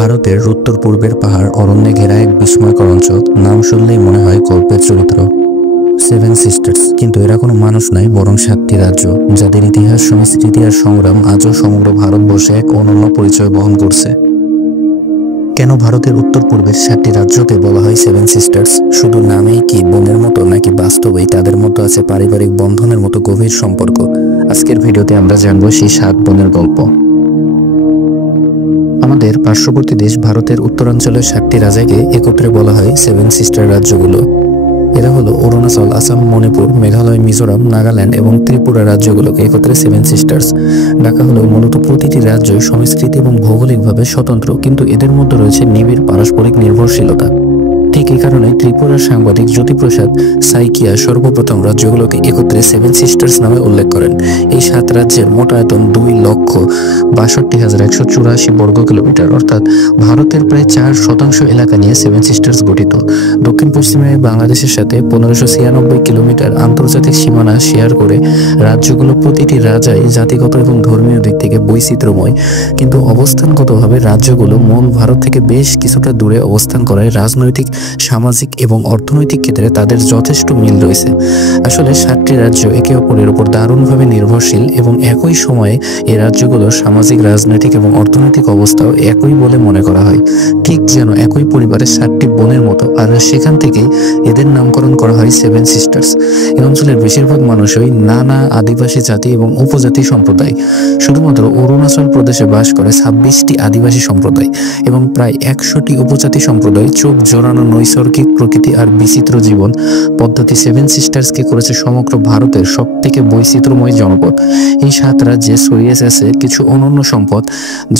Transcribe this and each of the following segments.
ভারতের উত্তর পূর্বের পাহাড় অরণ্যে ঘেরা এক বিস্ময়কর অঞ্চল। নাম শুনলেই মনে হয় গল্পের চরিত্র, সেভেন সিস্টার্স। কিন্তু এরা কোনো মানুষ নয়, বরং 7টি রাজ্য, যাদের ইতিহাস, সংস্কৃতি আর সংগ্রাম আজও সমগ্র ভারতবর্ষে এক অনন্য পরিচয় বহন করছে। কেন ভারতের উত্তর পূর্বের 7টি রাজ্যকে বলা হয় সেভেন সিস্টার্স? শুধু নামেই কি বোনের মতো, নাকি বাস্তবেই তাদের মধ্যে আছে পারিবারিক বন্ধনের মতো গভীর সম্পর্ক? আজকের ভিডিওতে আমরা জানবো সেই 7 বোনের গল্প। আমাদের পার্শ্ববর্তী দেশ ভারতের উত্তরাঞ্চলের 7টি রাজাকে একত্রে বলা হয় সেভেন সিস্টার রাজ্যগুলো। এরা হলো অরুণাচল, আসাম, মণিপুর, মেঘালয়, মিজোরাম, নাগাল্যান্ড এবং ত্রিপুরা রাজ্যগুলোকে একত্রে সেভেন সিস্টার্স ডাকা হলো। মূলত প্রতিটি রাজ্যই সংস্কৃতি এবং ভৌগোলিকভাবে স্বতন্ত্র, কিন্তু এদের মধ্যে রয়েছে নিবিড় পারস্পরিক নির্ভরশীলতা। ঠিক এই কারণে ত্রিপুরার সাংবাদিক জ্যোতিপ্রসাদ সাইকিয়া সর্বপ্রথম রাজ্যগুলোকে একত্রে সেভেন সিস্টার্স নামে উল্লেখ করেন। এই 7 রাজ্যের মোট আয়তন 2,62,184 বর্গ কিলোমিটার, অর্থাৎ ভারতের প্রায় 4% এলাকা নিয়ে সেভেন সিস্টার্স গঠিত। দক্ষিণ পশ্চিমে বাংলাদেশের সাথে 1596 কিলোমিটার আন্তর্জাতিক সীমানা শেয়ার করে রাজ্যগুলো প্রতিটি রাজাই জাতিগত এবং ধর্মীয় দিক থেকে বৈচিত্র্যময়, কিন্তু অবস্থানগতভাবে রাজ্যগুলো মূল ভারত থেকে বেশ কিছুটা দূরে অবস্থান করায় রাজনৈতিক, সামাজিক এবং অর্থনৈতিক ক্ষেত্রে তাদের যথেষ্ট মিল রয়েছে। আসলে 7টি রাজ্য একে অপরের উপর দারুণভাবে নির্ভরশীল এবং একই সময়ে এই রাজ্যগুলোর সামাজিক, রাজনৈতিক এবং অর্থনৈতিক অবস্থাও একই বলে মনে করা হয়, ঠিক যেন একই পরিবারের 7টি বোনের মতো। আর সেখান থেকেই এদের নামকরণ করা হয় সেভেন সিস্টার্স। এই অঞ্চলের বেশিরভাগ মানুষই নানা আদিবাসী জাতি এবং উপজাতি সম্প্রদায়। শুধুমাত্র অরুণাচল প্রদেশে বাস করে 26টি আদিবাসী সম্প্রদায় এবং প্রায় 100টি উপজাতি সম্প্রদায়। চোখ জোড়ানো নৈসর্গিক প্রকৃতি আর বিচিত্র জীবন পদ্ধতি সেভেন সিস্টার্সকে করেছে সমগ্র ভারতের সবথেকে বৈচিত্র্যময় জনপদ। এই 7 রাজ্যে ছড়িয়ে আছে কিছু অনন্য সম্পদ,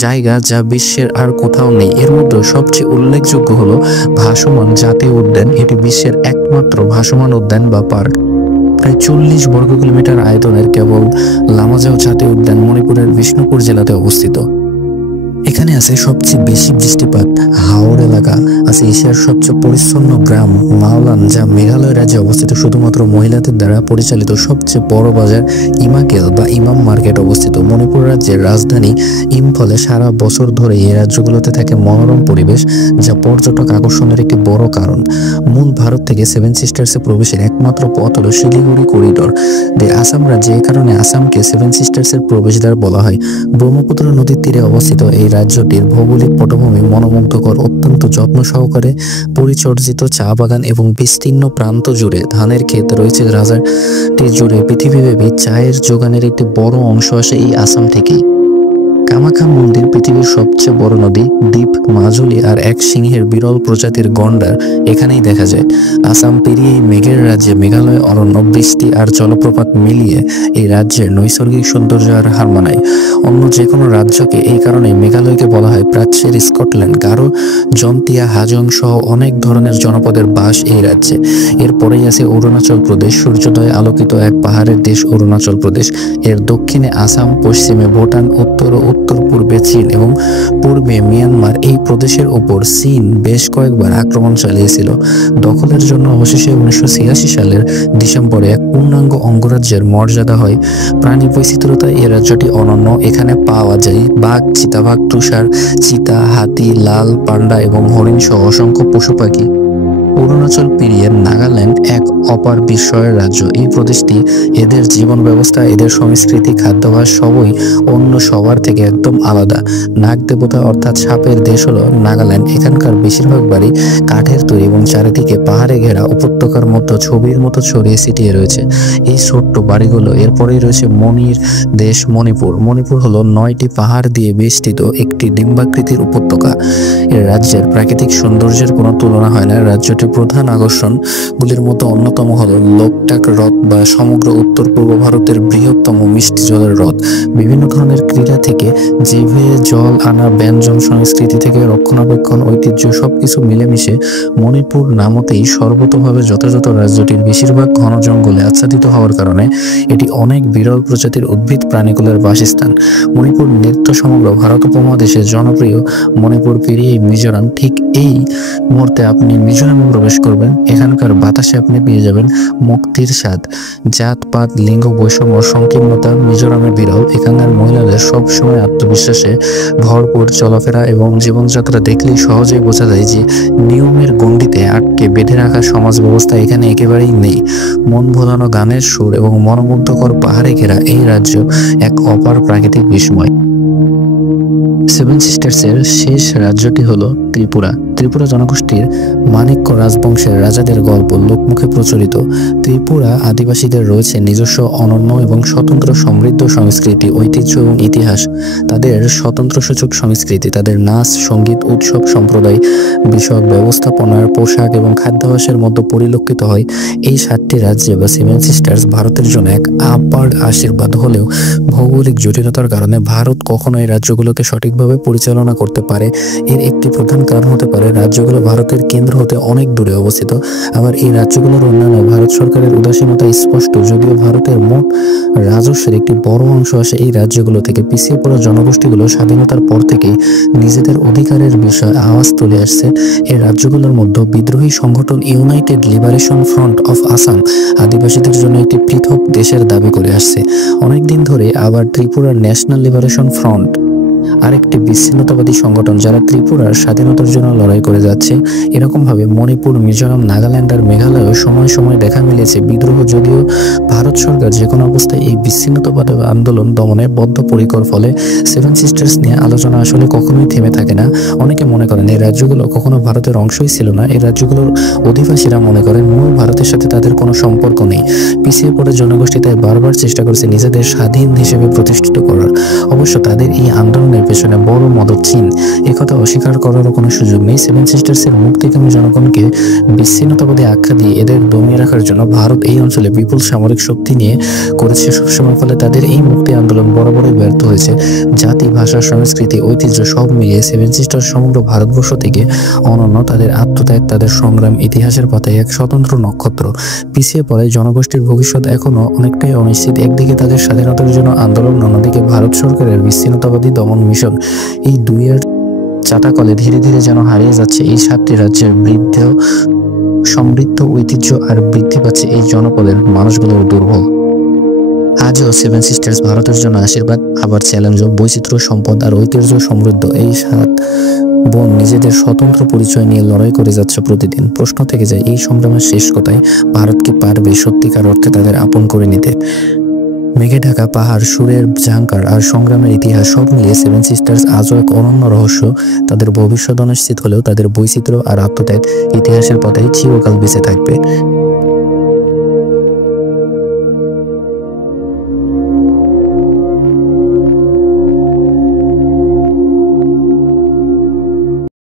জায়গা যা বিশ্বের আর কোথাও নেই। এর মধ্যে সবচেয়ে উল্লেখযোগ্য হলো ভাসমান জাতীয় উদ্যান। এটি বিশ্বের একমাত্র ভাসমান উদ্যান বা পার্ক। প্রায় 40 বর্গ কিলোমিটার আয়তনের কেবল লামাজাও জাতীয় উদ্যান মণিপুরের বিষ্ণুপুর জেলাতে অবস্থিত। এখানে আছে সবচেয়ে বেশি বৃষ্টিপাত হাওড় এলাকা, আছে এশিয়ার সবচেয়ে পরিচ্ছন্ন গ্রাম মাওলান, যা মেঘালয় রাজ্যে অবস্থিত। শুধুমাত্র মহিলাদের দ্বারা পরিচালিত সবচেয়ে বড় বাজার ইমাকেল বা ইমাম মার্কেট অবস্থিত। মণিপুর রাজ্যের রাজধানী ইম্ফলে সারা বছর ধরে এই রাজ্যগুলোতে থাকে মনোরম পরিবেশ, যা পর্যটক আকর্ষণের একটি বড় কারণ। মূল ভারত থেকে সেভেন সিস্টার্সে প্রবেশের একমাত্র পথ হলো শিলিগুড়ি করিডোর। আসাম রাজ্যে এই কারণে আসামকে সেভেন সিস্টার্সের প্রবেশদ্বার বলা হয়। ব্রহ্মপুত্র নদীর তীরে অবস্থিত এই রাজ্যটির ভৌগোলিক পটভূমি মনোমুগ্ধকর। অত্যন্ত যত্ন সহকারে পরিচর্যিত চা বাগান এবং বিস্তীর্ণ প্রান্ত জুড়ে ধানের ক্ষেত রয়েছে। রাজ্যটি জুড়ে পৃথিবীব্যাপী চায়ের যোগানের একটি বড় অংশ আসে এই আসাম থেকেই। কামাখ্যা মন্দির, পৃথিবীর সবচেয়ে বড় নদী, দ্বীপ, মাজুলি আর এক সিংহের বিরল প্রজাতির গন্ডার এখানেই দেখা যায়। আসাম পেরিয়ে এই মেঘের রাজ্যে মেঘালয় অরণ্য, বৃষ্টি আর জলপ্রপাত মিলিয়ে এই রাজ্যের নৈসর্গিক সৌন্দর্য আর হার মানায় অন্য যে কোনো রাজ্যকে। এই কারণে মেঘালয়কে বলা হয় প্রাচ্যের স্কটল্যান্ড। গারো, জন্তিয়া, হাজং সহ অনেক ধরনের জনপদের বাস এই রাজ্যে। এরপরেই আছে অরুণাচল প্রদেশ, সূর্যোদয় আলোকিত এক পাহাড়ের দেশ অরুণাচল প্রদেশ। এর দক্ষিণে আসাম, পশ্চিমে ভুটান, উত্তর ও উত্তর পূর্বে চীন এবং পূর্বে মিয়ানমার। এই প্রদেশের ওপর চীন বেশ কয়েকবার আক্রমণ চালিয়েছিল। দখলের জন্য অবশেষে 1986 সালের ডিসেম্বরে এক পূর্ণাঙ্গ অঙ্গরাজ্যের মর্যাদা হয়। প্রাণী বৈচিত্র্যতায় এই রাজ্যটি অনন্য। এখানে পাওয়া যায় বাঘ, চিতাবাঘ, তুষার চিতা, হাতি, লাল পান্ডা এবং হরিণ সহ অসংখ্য পশু পাখি। অরুণাচল পেরিয়ে নাগাল্যান্ড এক অপার বিস্ময়ের রাজ্য। এই প্রদেশটি, এদের জীবন ব্যবস্থা, এদের সংস্কৃতি, খাদ্যাভ্যাস সবই অন্য সবার থেকে একদম আলাদা। নাগ দেবতা অর্থাৎ সাপের দেশ হলো নাগাল্যান্ড। এখানকার বেশিরভাগ বাড়ি কাঠের তৈরি এবং চারিদিকে পাহাড়ে ঘেরা উপত্যকার মধ্যে ছবির মতো ছড়িয়ে ছিটিয়ে রয়েছে এই ছোট্ট বাড়িগুলো। এরপরেই রয়েছে মণির দেশ মণিপুর। মণিপুর হলো 9টি পাহাড় দিয়ে বেষ্টিত একটি ডিম্বাকৃতির উপত্যকা। এর রাজ্যের প্রাকৃতিক সৌন্দর্যের কোনো তুলনা হয় না। রাজ্যটি প্রধান আকর্ষণগুলির মধ্যে অন্যতম হলো লোকটাক হ্রদ বা সমগ্র উত্তর পূর্ব ভারতের বৃহত্তম মিষ্টি জলের হ্রদ। বিভিন্ন ধরনের ক্রীড়া থেকে জিভে জল আনা, ব্যঞ্জন, সংস্কৃতি থেকে রক্ষণাবেক্ষণ, ঐতিহ্য সবকিছু মিলেমিশে মণিপুর নামতেই সর্বতোভাবে যথাযথ। রাজ্যটির বেশিরভাগ ঘন জঙ্গলে আচ্ছাদিত হওয়ার কারণে এটি অনেক বিরল প্রজাতির উদ্ভিদ প্রাণীকুলের বাসস্থান। মণিপুর নৃত্য সমগ্র ভারত উপমহাদেশে জনপ্রিয়। মণিপুর পেরিয়ে মিজোরাম। ঠিক এই মুহূর্তে আপনি মিজোরাম প্রবেশ করবেন, এখানকার বাতাসে আপনি পেয়ে যাবেন মুক্তির স্বাদ। জাতপাত, লিঙ্গ বৈষম্য, সংকীর্ণতা মিজোরামে বিরল। এখানকার মহিলাদের সবসময় আত্মবিশ্বাসে ভরপুর। চলাফেরা এবং জীবনযাত্রা দেখলেই সহজেই বোঝা যায় যে নিয়মের গণ্ডিতে আটকে বেঁধে রাখা সমাজ ব্যবস্থা এখানে একেবারেই নেই। মন ভোলানো গানের সুর এবং মনোমুগ্ধকর পাহাড়ে ঘেরা এই রাজ্য এক অপার প্রাকৃতিক বিস্ময়। সেভেন সিস্টার্সের শেষ রাজ্যটি হলো ত্রিপুরা। ত্রিপুরা জনগোষ্ঠীর মাণিক্য রাজবংশের রাজাদের গল্প লোকমুখে প্রচলিত। ত্রিপুরা আদিবাসীদের রয়েছে নিজস্ব অনন্য এবং স্বতন্ত্র সমৃদ্ধ সংস্কৃতি, ঐতিহ্য এবং ইতিহাস। তাদের স্বতন্ত্র সূচক সংস্কৃতি, তাদের নাচ, সঙ্গীত, উৎসব, সম্প্রদায় বিষয়ক ব্যবস্থাপনার, পোশাক এবং খাদ্যাভ্যাসের মধ্যে পরিলক্ষিত হয়। এই 7টি রাজ্যে বা সেভেন সিস্টার্স ভারতের জন্য এক আপার আশীর্বাদ হলেও ভৌগোলিক জটিলতার কারণে ভারত কখনো এই রাজ্যগুলোকে সঠিকভাবে পরিচালনা করতে পারে। এর একটি প্রধান কারণ হতে পারে রাজ্যগুলো ভারতের কেন্দ্র হতে অনেক দূরে অবস্থিত। আবার এই রাজ্যগুলোর উন্নয়নে ভারত সরকারের উদাসীনতা স্পষ্ট। যদিও ভারতের মোট রাজস্বের একটি বড় অংশ আসে এই রাজ্যগুলো থেকে, পিছিয়ে পড়া জনগোষ্ঠীগুলো স্বাধীনতার পর থেকেই নিজেদের অধিকারের বিষয়ে আওয়াজ তুলে আসছে। এই রাজ্যগুলোর মধ্যে বিদ্রোহী সংগঠন United liberation front of Assam আদিবাসীদের জন্য একটি পৃথক দেশের দাবি করে আসছে অনেকদিন ধরে। আবার ত্রিপুরার ন্যাশনাল লিবারেশন ফ্রন্ট আরেকটি বিচ্ছিন্নতাবাদী সংগঠন যারা ত্রিপুরার স্বাধীনতার জন্য লড়াই করে যাচ্ছে। এরকমভাবে মণিপুর, মিজোরাম, নাগাল্যান্ড আর মেঘালয়েও সময় সময় দেখা মিলেছে বিদ্রোহ। যদিও ভারত সরকার যে কোনো অবস্থায় এই বিচ্ছিন্নতাবাদী আন্দোলন দমনে বদ্ধপরিকর, ফলে সেভেন সিস্টার্স নিয়ে আলোচনা আসলে কখনোই থেমে থাকে না। অনেকে মনে করেন এই রাজ্যগুলো কখনো ভারতের অংশই ছিল না। এই রাজ্যগুলোর অধিবাসীরা মনে করেন মূল ভারতের সাথে তাদের কোনো সম্পর্ক নেই। পিছিয়ে পড়ে জনগোষ্ঠী তাই বারবার চেষ্টা করছে নিজেদের স্বাধীন হিসেবে প্রতিষ্ঠিত করার। অবশ্য তাদের এই আন্দোলনের পেছনে বড় মদত চীন, একথা অস্বীকার করারও কোনো সুযোগ নেই। সেভেন সিস্টার্সের মুক্তিকামী জনগণকে বিচ্ছিন্নতাবাদী আখ্যা দিয়ে এদের দমিয়ে রাখার জন্য ভারত এই অঞ্চলে বিপুল সামরিক শক্তি নিয়ে করেছে সবসময়। ফলে তাদের এই মুক্তি আন্দোলন বরাবরই ব্যর্থ হয়েছে। জাতি, ভাষা, সংস্কৃতি, ঐতিহ্য সব মিলিয়ে সেভেন সিস্টার্স সমগ্র ভারতবর্ষ থেকে অনন্য। তাদের আত্মত্যাগ, তাদের সংগ্রাম ইতিহাসের পাতায় এক স্বতন্ত্র নক্ষত্র। পিছিয়ে পড়ে জনগোষ্ঠীর ভবিষ্যৎ এখনো অনেকটাই অনিশ্চিত। একদিকে তাদের স্বাধীনতার জন্য আন্দোলন, অন্যদিকে ভারত সরকারের বিচ্ছিন্নতাবাদী দমন মিশন। এই দুইয়ের চাতাকলে ধীরে ধীরে যেন হারিয়ে যাচ্ছে এই 7টি রাজ্যের সমৃদ্ধ ঐতিহ্য, আর বৃদ্ধি পাচ্ছে এই জনপদের মানুষগুলোর দুর্ভোগ। আজও সেভেন সিস্টার্স ভারতের জন্য আশীর্বাদ, আবার চ্যালেঞ্জও। বৈচিত্র্য, সম্পদ আর ঐতিহ্য সমৃদ্ধ এই 7 বোন নিজেদের স্বতন্ত্র পরিচয় নিয়ে লড়াই করে যাচ্ছে প্রতিদিন। প্রশ্ন থেকে যায় এই সংগ্রামের শেষ কথায় ভারত কি পারবে সত্যিকার অর্থে তাদের আপন করে নিতে? মেঘে ঢাকা পাহাড়, সুরের ঝাঙ্কার আর সংগ্রামের ইতিহাস সব মিলিয়ে সেভেন সিস্টার্স আজও এক অনন্য রহস্য। তাদের ভবিষ্যৎ অনিশ্চিত হলেও তাদের বৈচিত্র্য আর আত্মত্যাগ ইতিহাসের পাতায় চিরকাল বেঁচে থাকবে।